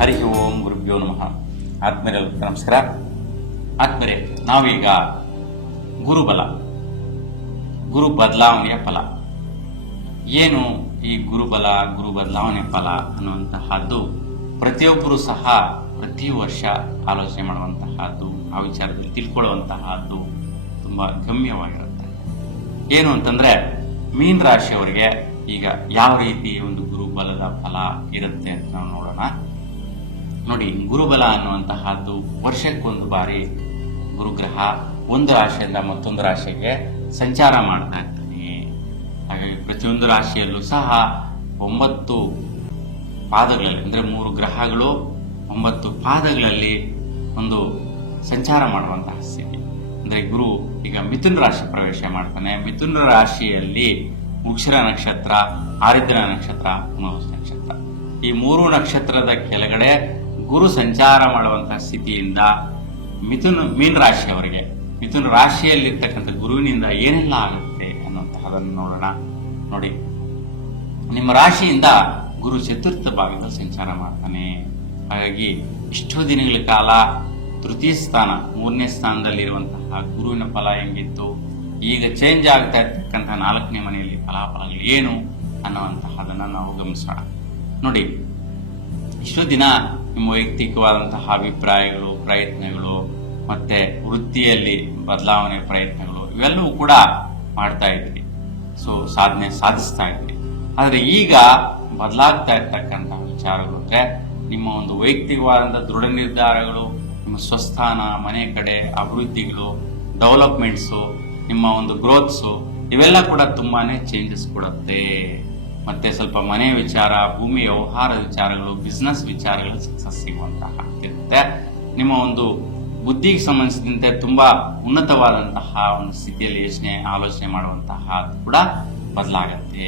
ಹರಿ ಓಂ ಗುರುಭ್ಯೋ ನಮಃ. ಆತ್ಮರೇ ನಮಸ್ಕಾರ. ಆತ್ಮರೇ ನಾವೀಗ ಗುರುಬಲ, ಗುರು ಬದಲಾವಣೆಯ ಫಲ. ಏನು ಈ ಗುರುಬಲ, ಗುರು ಬದಲಾವಣೆ ಫಲ ಅನ್ನುವಂತಹದ್ದು ಪ್ರತಿಯೊಬ್ಬರು ಸಹ ಪ್ರತಿ ವರ್ಷ ಆಲೋಚನೆ ಮಾಡುವಂತಹದ್ದು, ಆ ವಿಚಾರದಲ್ಲಿ ತಿಳ್ಕೊಳ್ಳುವಂತಹದ್ದು ತುಂಬಾ ಗಮ್ಯವಾಗಿರುತ್ತೆ. ಏನು ಅಂತಂದ್ರೆ ಮೀನ್ ರಾಶಿಯವರಿಗೆ ಈಗ ಯಾವ ರೀತಿ ಒಂದು ಗುರುಬಲದ ಫಲ ಇರುತ್ತೆ ಅಂತ ನಾವು ನೋಡೋಣ. ನೋಡಿ, ಗುರುಬಲ ಅನ್ನುವಂತಹದ್ದು ವರ್ಷಕ್ಕೊಂದು ಬಾರಿ ಗುರುಗ್ರಹ ಒಂದು ರಾಶಿಯಿಂದ ಮತ್ತೊಂದು ರಾಶಿಗೆ ಸಂಚಾರ ಮಾಡ್ತಾ ಇರ್ತಾನೆ. ಹಾಗಾಗಿ ಪ್ರತಿಯೊಂದು ರಾಶಿಯಲ್ಲೂ ಸಹ ಒಂಬತ್ತು ಪಾದಗಳಲ್ಲಿ, ಅಂದ್ರೆ ಮೂರು ಗ್ರಹಗಳು ಒಂಬತ್ತು ಪಾದಗಳಲ್ಲಿ ಒಂದು ಸಂಚಾರ ಮಾಡುವಂತಹ ಸ್ಥಿತಿ. ಅಂದ್ರೆ ಗುರು ಈಗ ಮಿಥುನ ರಾಶಿ ಪ್ರವೇಶ ಮಾಡ್ತಾನೆ. ಮಿಥುನ ರಾಶಿಯಲ್ಲಿ ಮುಕ್ಷರ ನಕ್ಷತ್ರ, ಆರಿದ್ರ ನಕ್ಷತ್ರ ಪುನರ್ವಸು ನಕ್ಷತ್ರ. ಈ ಮೂರು ನಕ್ಷತ್ರದ ಕೆಳಗಡೆ ಗುರು ಸಂಚಾರ ಮಾಡುವಂತಹ ಸ್ಥಿತಿಯಿಂದ ಮಿಥುನ್, ಮೀನ್ ರಾಶಿಯವರಿಗೆ, ಮಿಥುನ್ ರಾಶಿಯಲ್ಲಿರ್ತಕ್ಕಂಥ ಗುರುವಿನಿಂದ ಏನೆಲ್ಲ ಆಗುತ್ತೆ ಅನ್ನುವಂತಹದನ್ನು ನೋಡೋಣ. ನೋಡಿ, ನಿಮ್ಮ ರಾಶಿಯಿಂದ ಗುರು ಚತುರ್ಥ ಭಾಗದ ಸಂಚಾರ ಮಾಡ್ತಾನೆ. ಹಾಗಾಗಿ ಇಷ್ಟು ದಿನಗಳ ಕಾಲ ತೃತೀಯ ಸ್ಥಾನ, ಮೂರನೇ ಸ್ಥಾನದಲ್ಲಿರುವಂತಹ ಗುರುವಿನ ಫಲ ಹೆಂಗಿತ್ತು, ಈಗ ಚೇಂಜ್ ಆಗ್ತಾ ಇರ್ತಕ್ಕಂತಹ ನಾಲ್ಕನೇ ಮನೆಯಲ್ಲಿ ಫಲಾಫಲಗಳು ಏನು ಅನ್ನುವಂತಹದನ್ನ ನಾವು ಗಮನಿಸೋಣ. ನೋಡಿ ಇಷ್ಟು ದಿನ ನಿಮ್ಮ ವೈಯಕ್ತಿಕವಾದಂತಹ ಅಭಿಪ್ರಾಯಗಳು, ಪ್ರಯತ್ನಗಳು, ಮತ್ತೆ ವೃತ್ತಿಯಲ್ಲಿ ಬದಲಾವಣೆ ಪ್ರಯತ್ನಗಳು, ಇವೆಲ್ಲವೂ ಕೂಡ ಮಾಡ್ತಾ ಇದ್ರಿ ಸೊ ಸಾಧನೆ ಸಾಧಿಸ್ತಾ ಇದ್ರಿ ಆದರೆ ಈಗ ಬದಲಾಗ್ತಾ ಇರ್ತಕ್ಕಂತಹ ವಿಚಾರಗಳು ಅಂದ್ರೆ ನಿಮ್ಮ ಒಂದು ವೈಯಕ್ತಿಕವಾದಂತಹ ದೃಢ ನಿರ್ಧಾರಗಳು ನಿಮ್ಮ ಸ್ವಸ್ಥಾನ, ಮನೆ ಕಡೆ, ಅಭಿವೃದ್ಧಿಗಳು ಡೆವಲಪ್ಮೆಂಟ್ಸು ನಿಮ್ಮ ಒಂದು ಗ್ರೋತ್ಸು ಇವೆಲ್ಲ ಕೂಡ ತುಂಬಾನೇ ಚೇಂಜಸ್ ಕೊಡುತ್ತೆ. ಮತ್ತೆ ಸ್ವಲ್ಪ ಮನೆ ವಿಚಾರ, ಭೂಮಿ ವ್ಯವಹಾರ ವಿಚಾರಗಳು ಬಿಸ್ನೆಸ್ ವಿಚಾರಗಳು ಸಕ್ಸಸ್ ಸಿಗುವಂತಹ ಇರುತ್ತೆ ನಿಮ್ಮ ಒಂದು ಬುದ್ಧಿಗೆ ಸಂಬಂಧಿಸಿದಂತೆ ತುಂಬಾ ಉನ್ನತವಾದಂತಹ ಒಂದು ಸ್ಥಿತಿಯಲ್ಲಿ ಯೋಚನೆ, ಆಲೋಚನೆ ಮಾಡುವಂತಹ ಕೂಡ ಬದಲಾಗತ್ತೆ.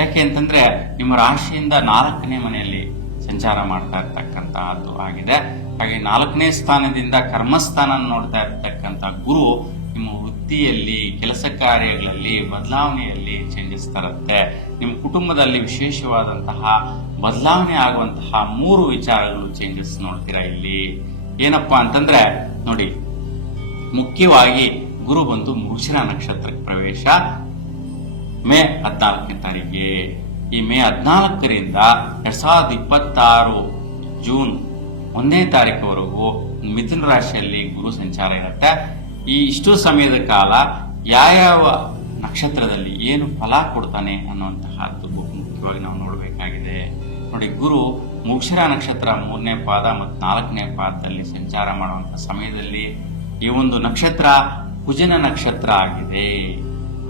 ಯಾಕೆ ಅಂತಂದ್ರೆ ನಿಮ್ಮ ರಾಶಿಯಿಂದ ನಾಲ್ಕನೇ ಮನೆಯಲ್ಲಿ ಸಂಚಾರ ಮಾಡ್ತಾ ಇರ್ತಕ್ಕಂತಹದ್ದು ಆಗಿದೆ. ಹಾಗೆ ನಾಲ್ಕನೇ ಸ್ಥಾನದಿಂದ ಕರ್ಮಸ್ಥಾನ ನೋಡ್ತಾ ಇರ್ತಕ್ಕಂಥ ಗುರು ನಿಮ್ಮ ವೃತ್ತಿಯಲ್ಲಿ, ಕೆಲಸ ಕಾರ್ಯಗಳಲ್ಲಿ, ಬದಲಾವಣೆಯಲ್ಲಿ ಚೇಂಜಸ್ ತರುತ್ತೆ. ನಿಮ್ಮ ಕುಟುಂಬದಲ್ಲಿ ವಿಶೇಷವಾದಂತಹ ಬದಲಾವಣೆ ಆಗುವಂತಹ ಮೂರು ವಿಚಾರಗಳು ಚೇಂಜಸ್ ನೋಡ್ತೀರಾ ಇಲ್ಲಿ? ಏನಪ್ಪಾ ಅಂತಂದ್ರೆ, ನೋಡಿ, ಮುಖ್ಯವಾಗಿ ಗುರು ಬಂದು ಮೃಷಿನ ನಕ್ಷತ್ರಕ್ಕೆ ಪ್ರವೇಶ. ಮೇ ಹದಿನಾಲ್ಕನೇ ತಾರೀಕಿಗೆ ಈ ಮೇ ಹದಿನಾಲ್ಕರಿಂದ ಎರಡ್ ಸಾವಿರದ ಇಪ್ಪತ್ತಾರು ಜೂನ್ ಒಂದನೇ ತಾರೀಕುವರೆಗೂ ಮಿಥುನ ರಾಶಿಯಲ್ಲಿ ಗುರು ಸಂಚಾರ ಇರುತ್ತೆ. ಈ ಇಷ್ಟು ಸಮಯದ ಕಾಲ ಯಾವ್ಯಾವ ನಕ್ಷತ್ರದಲ್ಲಿ ಏನು ಫಲ ಕೊಡ್ತಾನೆ ಅನ್ನುವಂತಹದ್ದು ಮುಖ್ಯವಾಗಿ ನಾವು ನೋಡಬೇಕಾಗಿದೆ. ನೋಡಿ, ಗುರು ಮುಕ್ಷರ ನಕ್ಷತ್ರ ಮೂರನೇ ಪಾದ ಮತ್ತು ನಾಲ್ಕನೇ ಪಾದದಲ್ಲಿ ಸಂಚಾರ ಮಾಡುವಂಥ ಸಮಯದಲ್ಲಿ ಈ ಒಂದು ನಕ್ಷತ್ರ ಕುಜನ ನಕ್ಷತ್ರ ಆಗಿದೆ.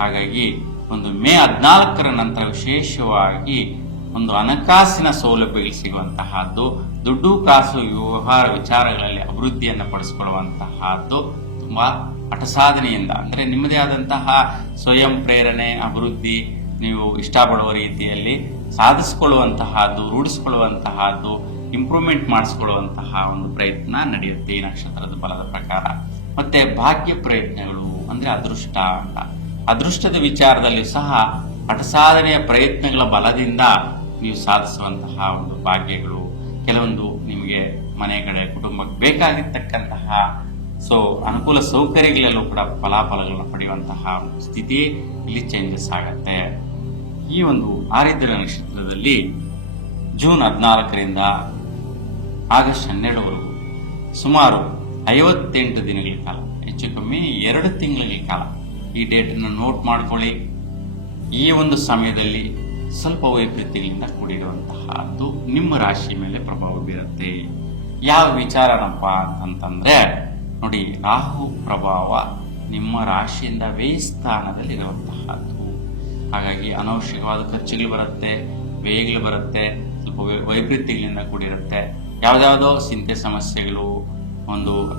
ಹಾಗಾಗಿ ಒಂದು ಮೇ ಹದಿನಾಲ್ಕರ ನಂತರ ವಿಶೇಷವಾಗಿ ಒಂದು ಹಣಕಾಸಿನ ಸೌಲಭ್ಯಗಳು ಸಿಗುವಂತಹದ್ದು ದುಡ್ಡು, ಕಾಸು, ವ್ಯವಹಾರ ವಿಚಾರಗಳಲ್ಲಿ ಅಭಿವೃದ್ಧಿಯನ್ನು ಪಡಿಸಿಕೊಳ್ಳುವಂತಹದ್ದು ತುಂಬಾ ಹಠಸಾಧನೆಯಿಂದ ಅಂದ್ರೆ ನಿಮ್ಮದೇ ಆದಂತಹ ಸ್ವಯಂ ಪ್ರೇರಣೆ, ಅಭಿವೃದ್ಧಿ ನೀವು ಇಷ್ಟಪಡುವ ರೀತಿಯಲ್ಲಿ ಸಾಧಿಸಿಕೊಳ್ಳುವಂತಹದ್ದು, ರೂಢಿಸಿಕೊಳ್ಳುವಂತಹದ್ದು ಇಂಪ್ರೂವ್ಮೆಂಟ್ ಮಾಡಿಸ್ಕೊಳ್ಳುವಂತಹ ಒಂದು ಪ್ರಯತ್ನ ನಡೆಯುತ್ತೆ ಈ ನಕ್ಷತ್ರದ ಬಲದ ಪ್ರಕಾರ. ಮತ್ತೆ ಭಾಗ್ಯ ಪ್ರಯತ್ನಗಳು, ಅಂದ್ರೆ ಅದೃಷ್ಟ ಅಂತ. ಅದೃಷ್ಟದ ವಿಚಾರದಲ್ಲಿ ಸಹ ಹಠಸಾಧನೆಯ ಪ್ರಯತ್ನಗಳ ಬಲದಿಂದ ನೀವು ಸಾಧಿಸುವಂತಹ ಒಂದು ಭಾಗ್ಯಗಳು. ಕೆಲವೊಂದು ನಿಮಗೆ ಮನೆ ಕಡೆ, ಕುಟುಂಬಕ್ಕೆ ಬೇಕಾಗಿರ್ತಕ್ಕಂತಹ ಸೊ ಅನುಕೂಲ ಸೌಕರ್ಯಗಳಲ್ಲೂ ಕೂಡ ಫಲಾಫಲಗಳನ್ನು ಪಡೆಯುವಂತಹ ಸ್ಥಿತಿ ಇಲ್ಲಿ ಚೇಂಜಸ್ ಆಗತ್ತೆ. ಈ ಒಂದು ಆರಿದ್ರ ನಕ್ಷತ್ರದಲ್ಲಿ ಜೂನ್ ಹದಿನಾಲ್ಕರಿಂದ ಆಗಸ್ಟ್ ಹನ್ನೆರಡವರೆಗೂ ಸುಮಾರು ಐವತ್ತೆಂಟು ದಿನಗಳ ಕಾಲ, ಹೆಚ್ಚು ಕಮ್ಮಿ ಎರಡು ತಿಂಗಳ ಕಾಲ ಈ ಡೇಟನ್ನು ನೋಟ್ ಮಾಡ್ಕೊಳ್ಳಿ. ಈ ಒಂದು ಸಮಯದಲ್ಲಿ ಸ್ವಲ್ಪ ವೈಪರೀತ್ಯಗಳಿಂದ ಕೂಡಿರುವಂತಹದ್ದು ನಿಮ್ಮ ರಾಶಿ ಮೇಲೆ ಪ್ರಭಾವ ಬೀರುತ್ತೆ. ಯಾವ ವಿಚಾರನಪ್ಪ ಅಂತಂತಂದ್ರೆ ನೋಡಿ, ರಾಹು ಪ್ರಭಾವ ನಿಮ್ಮ ರಾಶಿಯಿಂದ ಸ್ಥಾನದಲ್ಲಿ ಸ್ಥಾನದಲ್ಲಿರುವಂತಹದ್ದು ಹಾಗಾಗಿ ಅನವಶ್ಯಕವಾದ ಖರ್ಚುಗಳು ಬರುತ್ತೆ ವೇಗಳು ಬರುತ್ತೆ, ಸ್ವಲ್ಪ ವೈ- ವೈಪರೀತ್ಯಗಳಿಂದ ಕೂಡಿರುತ್ತೆ. ಯಾವ್ದಾವುದೋ ಚಿಂತೆ ಸಮಸ್ಯೆಗಳು, ಒಂದು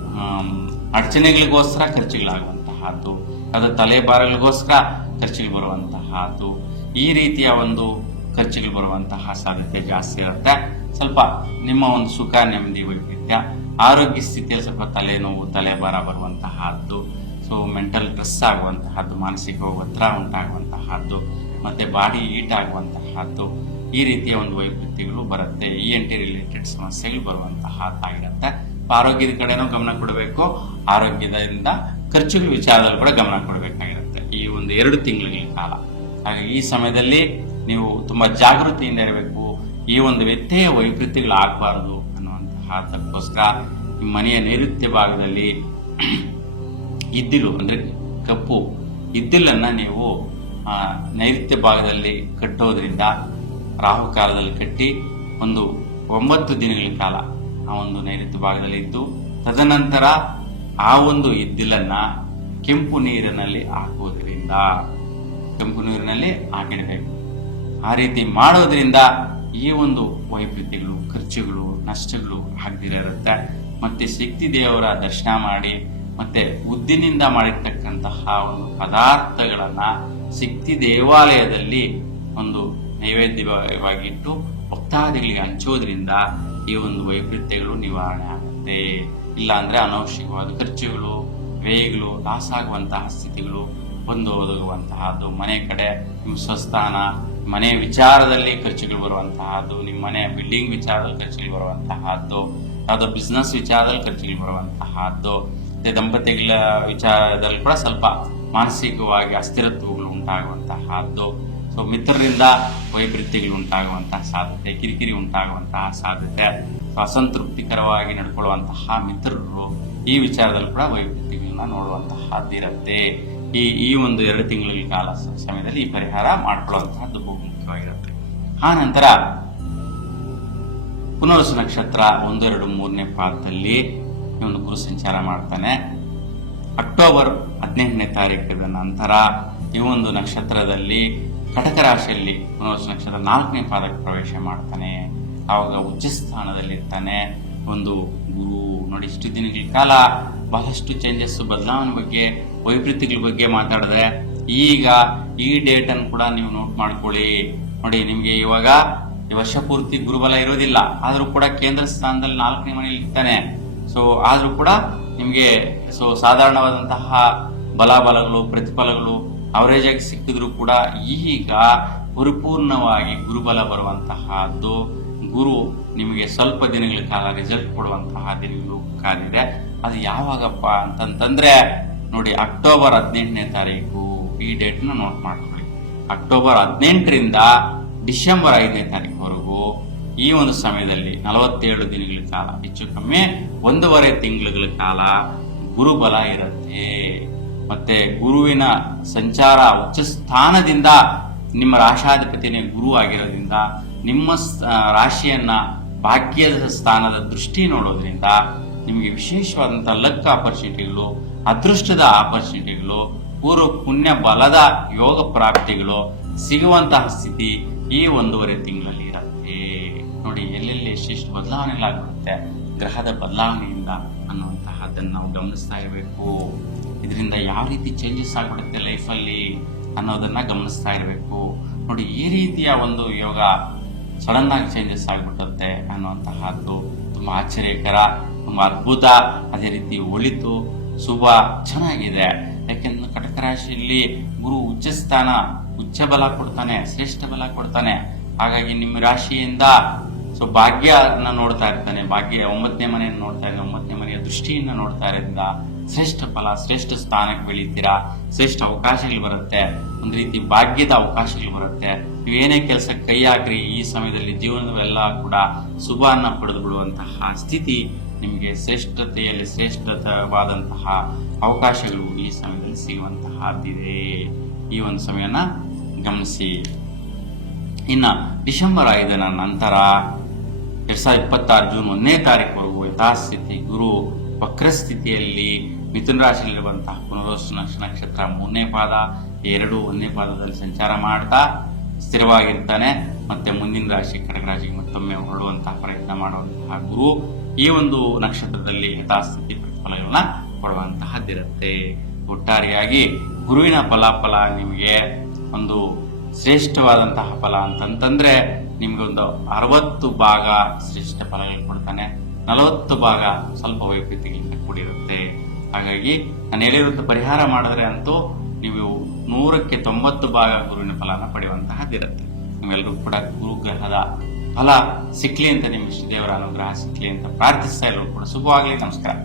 ಅಡಚಣೆಗಳಿಗೋಸ್ಕರ ಖರ್ಚುಗಳಾಗುವಂತಹದ್ದು. ಅದು ತಲೆಬಾರಗಳಿಗೋಸ್ಕರ ಖರ್ಚುಗಳು ಬರುವಂತಹದ್ದು. ಈ ರೀತಿಯ ಒಂದು ಖರ್ಚುಗಳು ಬರುವಂತಹ ಸಾಧ್ಯತೆ ಜಾಸ್ತಿ ಇರುತ್ತೆ. ಸ್ವಲ್ಪ ನಿಮ್ಮ ಒಂದು ಸುಖ, ನೆಮ್ಮದಿ, ವೈಪರೀತ್ಯ ಆರೋಗ್ಯ ಸ್ಥಿತಿಯಲ್ಲಿ ಸ್ವಲ್ಪ ತಲೆನೋವು ತಲೆಭಾರ ಬರುವಂತಹದ್ದು ಸೊ ಮೆಂಟಲ್ ಸ್ಟ್ರೆಸ್ ಆಗುವಂತಹದ್ದು, ಮಾನಸಿಕ ಒತ್ತಡ ಉಂಟಾಗುವಂತಹದ್ದು, ಮತ್ತೆ ಬಾಡಿ ಹೀಟ್ ಆಗುವಂತಹದ್ದು, ಈ ರೀತಿಯ ಒಂದು ವೈಪರೀತ್ಯಗಳು ಬರುತ್ತೆ. ಇ ಎನ್ ಟಿ ರಿಲೇಟೆಡ್ ಸಮಸ್ಯೆಗಳು ಬರುವಂತಹದ್ದಾಗಿರುತ್ತೆ. ಆರೋಗ್ಯದ ಕಡೆನೂ ಗಮನ ಕೊಡಬೇಕು. ಆರೋಗ್ಯದಿಂದ ಖರ್ಚುಗಳ ವಿಚಾರದಲ್ಲಿ ಕೂಡ ಗಮನ ಕೊಡಬೇಕಾಗಿರುತ್ತೆ. ಈ ಒಂದು ಎರಡು ತಿಂಗಳ ಕಾಲ. ಹಾಗಾಗಿ ಈ ಸಮಯದಲ್ಲಿ ನೀವು ತುಂಬಾ ಜಾಗೃತಿಯಿಂದ ಇರಬೇಕು. ಈ ಒಂದು ವ್ಯತ್ಯಯ ವೈಪರೀತ್ಯಗಳು ಆಗಬಾರದು. ಅನ್ನುವಂತಹದಕ್ಕೋಸ್ಕರ ನಿಮ್ಮ ಮನೆಯ ನೈಋತ್ಯ ಭಾಗದಲ್ಲಿ ಇದ್ದಿಲು, ಅಂದ್ರೆ ಕಪ್ಪು ಇದ್ದಿಲನ್ನ ನೀವು ನೈಋತ್ಯ ಭಾಗದಲ್ಲಿ ಕಟ್ಟೋದ್ರಿಂದ ರಾಹುಕಾಲದಲ್ಲಿ ಕಟ್ಟಿ ಒಂದು ಒಂಬತ್ತು ದಿನಗಳ ಕಾಲ ಆ ಒಂದು ನೈಋತ್ಯ ಭಾಗದಲ್ಲಿ ಇದ್ದು, ತದನಂತರ ಆ ಒಂದು ಇದ್ದಿಲನ್ನು ಕೆಂಪು ನೀರಿನಲ್ಲಿ ಹಾಕುವುದರಿಂದ, ಕೆಂಪು ನೀರಿನಲ್ಲಿ ಹಾಕಿಡಬೇಕು. ಆ ರೀತಿ ಮಾಡೋದ್ರಿಂದ ಈ ಒಂದು ವೈಪರೀತ್ಯಗಳು ಖರ್ಚುಗಳು, ನಷ್ಟಗಳು ಆಗದಿರ ಮತ್ತೆ ಶಕ್ತಿ ದೇವರ ದರ್ಶನ ಮಾಡಿ, ಮತ್ತೆ ಉದ್ದಿನಿಂದ ಮಾಡಿರ್ತಕ್ಕಂತಹ ಒಂದು ಪದಾರ್ಥಗಳನ್ನ ಶಕ್ತಿ ದೇವಾಲಯದಲ್ಲಿ ಒಂದು ನೈವೇದ್ಯವಾಗಿಟ್ಟು ಭಕ್ತಾದಿಗಳಿಗೆ ಹಂಚೋದ್ರಿಂದ ಈ ಒಂದು ವೈಪರೀತ್ಯಗಳು ನಿವಾರಣೆ ಆಗುತ್ತೆ. ಇಲ್ಲ ಅಂದ್ರೆ ಅನವಶ್ಯಕವಾದ ಖರ್ಚುಗಳು, ವ್ಯಯಗಳು, ಲಾಸ್ ಆಗುವಂತಹ ಸ್ಥಿತಿಗಳು ಬಂದು ಒದಗುವಂತಹದ್ದು ಮನೆ ಕಡೆ, ನಿಮ್ಮ ಸ್ವಸ್ಥಾನ ಮನೆ ವಿಚಾರದಲ್ಲಿ ಖರ್ಚುಗಳು ಬರುವಂತಹದ್ದು, ನಿಮ್ಮ ಮನೆ ಬಿಲ್ಡಿಂಗ್ ವಿಚಾರದಲ್ಲಿ ಖರ್ಚುಗಳು ಬರುವಂತಹದ್ದು, ಯಾವುದೋ ಬಿಸ್ನೆಸ್ ವಿಚಾರದಲ್ಲಿ ಖರ್ಚುಗಳು ಬರುವಂತಹದ್ದು, ಮತ್ತೆ ದಂಪತಿಗಳ ವಿಚಾರದಲ್ಲಿ ಕೂಡ ಸ್ವಲ್ಪ ಮಾನಸಿಕವಾಗಿ ಅಸ್ಥಿರತ್ವಗಳು ಉಂಟಾಗುವಂತಹದ್ದು. ಸೊ ಮಿತ್ರರಿಂದ ವೈಪರೀತ್ಯಗಳು ಉಂಟಾಗುವಂತಹ ಸಾಧ್ಯತೆ, ಕಿರಿಕಿರಿ ಉಂಟಾಗುವಂತಹ ಸಾಧ್ಯತೆ. ಅಸಂತೃಪ್ತಿಕರವಾಗಿ ನಡ್ಕೊಳ್ಳುವಂತಹ ಮಿತ್ರರು ಈ ವಿಚಾರದಲ್ಲಿ ಕೂಡ ವೈಪರೀತ್ಯಗಳನ್ನ ನೋಡುವಂತಹದ್ದಿರುತ್ತೆ. ಈ ಈ ಒಂದು ಎರಡು ತಿಂಗಳ ಕಾಲ ಸಮಯದಲ್ಲಿ ಈ ಪರಿಹಾರ ಮಾಡಿಕೊಳ್ಳುವಂತಹದ್ದು ಬಹು ಮುಖ್ಯವಾಗಿರುತ್ತೆ. ಆ ನಂತರ ಪುನರ್ವಸು ನಕ್ಷತ್ರ ಒಂದೆರಡು ಮೂರನೇ ಪಾದದಲ್ಲಿ ಒಂದು ಗುರು ಸಂಚಾರ ಮಾಡ್ತಾನೆ. ಅಕ್ಟೋಬರ್ ಹದಿನೆಂಟನೇ ತಾರೀಕಿನ ನಂತರ ಈ ಒಂದು ನಕ್ಷತ್ರದಲ್ಲಿ ಕಟಕ ರಾಶಿಯಲ್ಲಿ ಪುನರ್ವಸು ನಕ್ಷತ್ರ ನಾಲ್ಕನೇ ಪಾದಕ್ಕೆ ಪ್ರವೇಶ ಮಾಡ್ತಾನೆ. ಆವಾಗ ಉಚ್ಚ ಸ್ಥಾನದಲ್ಲಿರ್ತಾನೆ ಒಂದು ಗುರು ನೋಡಿ ಇಷ್ಟು ದಿನಗಳ ಕಾಲ ಬಹಳಷ್ಟು ಚೇಂಜಸ್ ಬದಲಾವಣೆ ಬಗ್ಗೆ ವೈಪರೀತ್ಯಗಳ ಬಗ್ಗೆ ಮಾತಾಡಿದೆ ಈಗ ಈ ಡೇಟ್ ಅನ್ನು ಕೂಡ ನೀವು ನೋಟ್ ಮಾಡ್ಕೊಳ್ಳಿ. ನೋಡಿ, ನಿಮಗೆ ಇವಾಗ ವರ್ಷ ಪೂರ್ತಿ ಗುರುಬಲ ಇರೋದಿಲ್ಲ. ಆದರೂ ಕೂಡ ಕೇಂದ್ರ ಸ್ಥಾನದಲ್ಲಿ ನಾಲ್ಕನೇ ಮನೆಯಲ್ಲಿ ಇರ್ತಾನೆ. ಸೊ ಆದರೂ ಕೂಡ ನಿಮಗೆ ಸೊ ಸಾಧಾರಣವಾದಂತಹ ಬಲಾಬಲಗಳು, ಪ್ರತಿಫಲಗಳು ಅವರೇಜ್ ಆಗಿ ಸಿಕ್ಕಿದ್ರು ಕೂಡ ಈಗ ಪರಿಪೂರ್ಣವಾಗಿ ಗುರುಬಲ ಬರುವಂತಹದ್ದು ಗುರು ನಿಮಗೆ ಸ್ವಲ್ಪ ದಿನಗಳ ಕಾಲ ರಿಸಲ್ಟ್ ಕೊಡುವಂತಹ ದಿನಗಳು ಕಾದಿದೆ. ಅದು ಯಾವಾಗಪ್ಪ ಅಂತಂತಂದ್ರೆ ನೋಡಿ, ಅಕ್ಟೋಬರ್ ಹದಿನೆಂಟನೇ ತಾರೀಕು ಈ ಡೇಟ್ನ ನೋಟ್ ಮಾಡ್ಕೊಳ್ಳಿ. ಅಕ್ಟೋಬರ್ ಹದಿನೆಂಟರಿಂದ ಡಿಸೆಂಬರ್ ಐದನೇ ತಾರೀಕುವರೆಗೂ ಈ ಒಂದು ಸಮಯದಲ್ಲಿ ನಲವತ್ತೇಳು ದಿನಗಳ ಕಾಲ, ಹೆಚ್ಚು ಕಮ್ಮಿ ಒಂದೂವರೆ ತಿಂಗಳ ಕಾಲ ಗುರುಬಲ ಇರುತ್ತೆ. ಮತ್ತೆ ಗುರುವಿನ ಸಂಚಾರ ಉಚ್ಚ ಸ್ಥಾನದಿಂದ ನಿಮ್ಮ ರಾಶಾಧಿಪತಿನೇ ಗುರು ಆಗಿರೋದ್ರಿಂದ, ನಿಮ್ಮ ರಾಶಿಯನ್ನ ಭಾಗ್ಯದ ಸ್ಥಾನದ ದೃಷ್ಟಿ ನೋಡೋದ್ರಿಂದ ನಿಮಗೆ ವಿಶೇಷವಾದಂಥ ಲಕ್ ಆಪರ್ಚುನಿಟಿಗಳು ಅದೃಷ್ಟದ ಆಪರ್ಚುನಿಟಿಗಳು, ಪೂರ್ವ ಪುಣ್ಯ ಬಲದ ಯೋಗ ಪ್ರಾಪ್ತಿಗಳು ಸಿಗುವಂತಹ ಸ್ಥಿತಿ ಈ ಒಂದೂವರೆ ತಿಂಗಳಲ್ಲಿ ಇರುತ್ತೆ. ನೋಡಿ, ಎಲ್ಲೆಲ್ಲಿ ಎಷ್ಟೆಷ್ಟು ಬದಲಾವಣೆಗಳಾಗಿರುತ್ತೆ ಗ್ರಹದ ಬದಲಾವಣೆಯಿಂದ ಅನ್ನುವಂತಹದ್ದನ್ನು ನಾವು ಗಮನಿಸ್ತಾ ಇರಬೇಕು. ಇದರಿಂದ ಯಾವ ರೀತಿ ಚೇಂಜಸ್ ಆಗ್ಬಿಡುತ್ತೆ ಲೈಫಲ್ಲಿ ಅನ್ನೋದನ್ನ ಗಮನಿಸ್ತಾ ಇರಬೇಕು. ನೋಡಿ, ಈ ರೀತಿಯ ಒಂದು ಯೋಗ ಸಡನ್ ಆಗಿ ಚೇಂಜಸ್ ಆಗಿಬಿಟ್ಟತ್ತೆ ಅನ್ನುವಂತಹದ್ದು ತುಂಬ ಆಶ್ಚರ್ಯಕರ, ತುಂಬ ಅದ್ಭುತ, ಅದೇ ರೀತಿ ಒಳಿತು ಶುಭ ಚೆನ್ನಾಗಿದೆ. ಯಾಕೆಂದ್ರೆ ಕಟಕ ರಾಶಿಯಲ್ಲಿ ಗುರು ಉಚ್ಚ ಸ್ಥಾನ ಉಚ್ಚ ಬಲ ಕೊಡ್ತಾನೆ, ಶ್ರೇಷ್ಠ ಬಲ ಕೊಡ್ತಾನೆ. ಹಾಗಾಗಿ ನಿಮ್ಮ ರಾಶಿಯಿಂದ ಸೊ ಭಾಗ್ಯನ ನೋಡ್ತಾ ಇರ್ತಾನೆ, ಭಾಗ್ಯ ಒಂಬತ್ತನೇ ಮನೆಯನ್ನು ನೋಡ್ತಾ ಇದ್ದಾನೆ ಒಂಬತ್ತನೇ ಮನೆಯ ದೃಷ್ಟಿಯಿಂದ ನೋಡ್ತಾ ಇರೋದ್ರಿಂದ ಶ್ರೇಷ್ಠ ಫಲ, ಶ್ರೇಷ್ಠ ಸ್ಥಾನಕ್ಕೆ ಬೆಳೀತೀರಾ? ಶ್ರೇಷ್ಠ ಅವಕಾಶಗಳು ಬರುತ್ತೆ. ಒಂದು ರೀತಿ ಭಾಗ್ಯದ ಅವಕಾಶಗಳು ಬರುತ್ತೆ. ನೀವು ಏನೇ ಕೆಲಸ ಕೈ ಹಾಕ್ರಿ ಈ ಸಮಯದಲ್ಲಿ ಜೀವನದವೆಲ್ಲ ಕೂಡ ಶುಭ ಅನ್ನ ಬಿಡುವಂತಹ ಸ್ಥಿತಿ ನಿಮಗೆ ಶ್ರೇಷ್ಠತೆಯಲ್ಲಿ ಶ್ರೇಷ್ಠವಾದಂತಹ ಅವಕಾಶಗಳು ಈ ಸಮಯದಲ್ಲಿ ಸಿಗುವಂತಹದ್ದಿದೆ. ಈ ಒಂದು ಸಮಯನ ಗಮನಿಸಿ. ಇನ್ನು ಡಿಸೆಂಬರ್ ಐದರ ನಂತರ ಎರಡ್ ಸಾವಿರದ ಇಪ್ಪತ್ತಾರು ಜೂನ್ ಒಂದನೇ ತಾರೀಕುವರೆಗೂ ಯಥಾಸ್ಥಿತಿ ಗುರು ವಕ್ರಸ್ಥಿತಿಯಲ್ಲಿ ಮಿಥುನ ರಾಶಿಯಲ್ಲಿರುವಂತಹ ನಕ್ಷ- ನಕ್ಷತ್ರ ಮೂರನೇ ಪಾದ, ಎರಡು ಒಂದನೇ ಪಾದದಲ್ಲಿ ಸಂಚಾರ ಮಾಡ್ತಾ ಸ್ಥಿರವಾಗಿರ್ತಾನೆ. ಮತ್ತೆ ಮುಂದಿನ ರಾಶಿ ಕಡಗ ರಾಶಿಗೆ ಮತ್ತೊಮ್ಮೆ ಹೊರಡುವಂತಹ ಪ್ರಯತ್ನ ಮಾಡುವಂತಹ ಗುರು ಈ ಒಂದು ನಕ್ಷತ್ರದಲ್ಲಿ ಯಥಾಸ್ಥಿತಿ ಪ್ರತಿಫಲಗಳನ್ನ ಕೊಡುವಂತಹದ್ದಿರುತ್ತೆ. ಒಟ್ಟಾರೆಯಾಗಿ ಗುರುವಿನ ಫಲಾಫಲ ನಿಮಗೆ ಒಂದು ಶ್ರೇಷ್ಠವಾದಂತಹ ಫಲ ಅಂತಂತಂದ್ರೆ ನಿಮ್ಗೆ ಒಂದು ಅರವತ್ತು ಭಾಗ ಶ್ರೇಷ್ಠ ಫಲಗಳು ಕೊಡ್ತಾನೆ. ನಲವತ್ತು ಭಾಗ ಸ್ವಲ್ಪ ವೈಪರೀತ್ಯಗಳಿಂದ ಕೂಡಿರುತ್ತೆ. ಹಾಗಾಗಿ ನಾನು ಹೇಳಿರುವಂತ ಪರಿಹಾರ ಮಾಡಿದ್ರೆ ಅಂತೂ ನೀವು ನೂರಕ್ಕೆ ತೊಂಬತ್ತು ಭಾಗ ಗುರುವಿನ ಫಲನ ಪಡೆಯುವಂತಹದ್ದಿರುತ್ತೆ. ನೀವೆಲ್ಲರೂ ಕೂಡ ಗುರುಗ್ರಹದ ಫಲ ಸಿಕ್ಕಲಿ ಅಂತ ನಿಮ್ಮ ದೇವರ ಅನುಗ್ರಹ ಸಿಕ್ಕಲಿ ಅಂತ ಪ್ರಾರ್ಥಿಸ್ತಾ ಎಲ್ಲರೂ ಕೂಡ ಶುಭವಾಗಲಿ ನಮಸ್ಕಾರ.